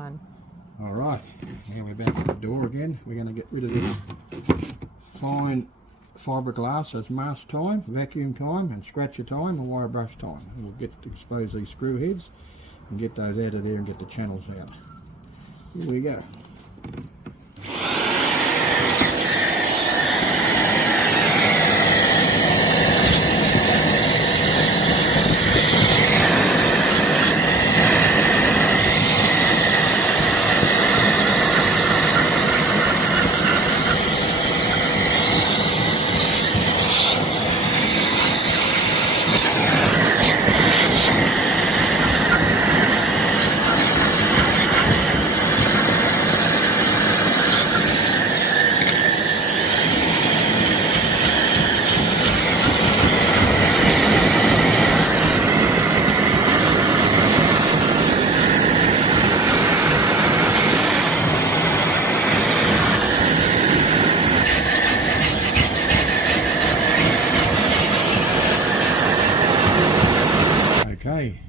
Alright, now we're back at the door again. We're going to get rid of this fine fiberglass as mask time, vacuum time and scratcher time and wire brush time. And we'll get to expose these screw heads and get those out of there and get the channels out. Here we go. Okay,